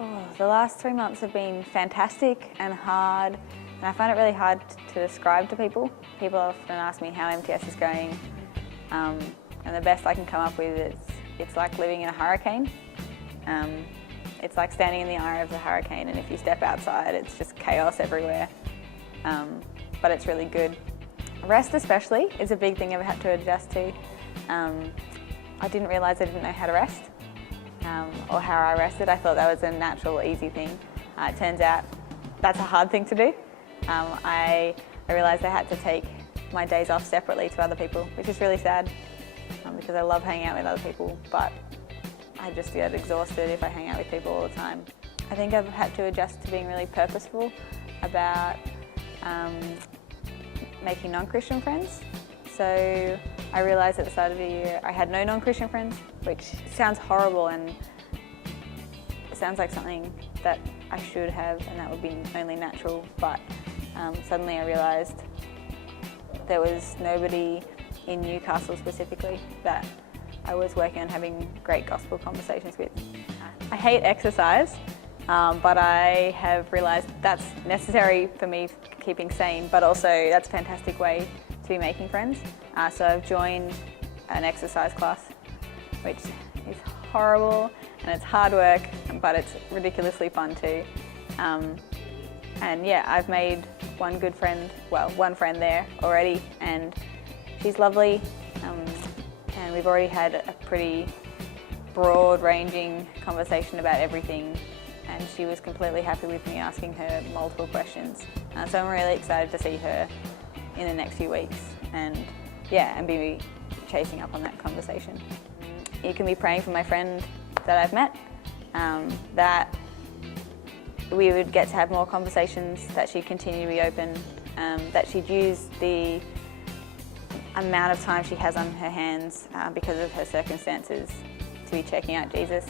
Oh, the last 3 months have been fantastic and hard, and I find it really hard to describe to people. People often ask me how MTS is going, and the best I can come up with is it's like living in a hurricane. It's like standing in the eye of the hurricane, and if you step outside, it's just chaos everywhere. But it's really good. Rest especially is a big thing I've had to adjust to. I didn't realise I didn't know how to rest. Or how I rested. I thought that was a natural, easy thing. It turns out that's a hard thing to do. I realised I had to take my days off separately to other people, which is really sad because I love hanging out with other people, but I just get exhausted if I hang out with people all the time. I think I've had to adjust to being really purposeful about making non-Christian friends. So I realised at the start of the year I had no non-Christian friends, which sounds horrible and it sounds like something that I should have and that would be only natural, but suddenly I realised there was nobody in Newcastle specifically that I was working on having great gospel conversations with. I hate exercise, but I have realised that's necessary for me keeping sane, but also that's a fantastic way to be making friends. So I've joined an exercise class, which is horrible and it's hard work, but it's ridiculously fun too. And yeah, I've made one friend there already, and she's lovely. And we've already had a pretty broad-ranging conversation about everything, and she was completely happy with me asking her multiple questions. So I'm really excited to see her in the next few weeks and be chasing up on that conversation. You can be praying for my friend that I've met, that we would get to have more conversations, that she'd continue to be open, that she'd use the amount of time she has on her hands because of her circumstances to be checking out Jesus.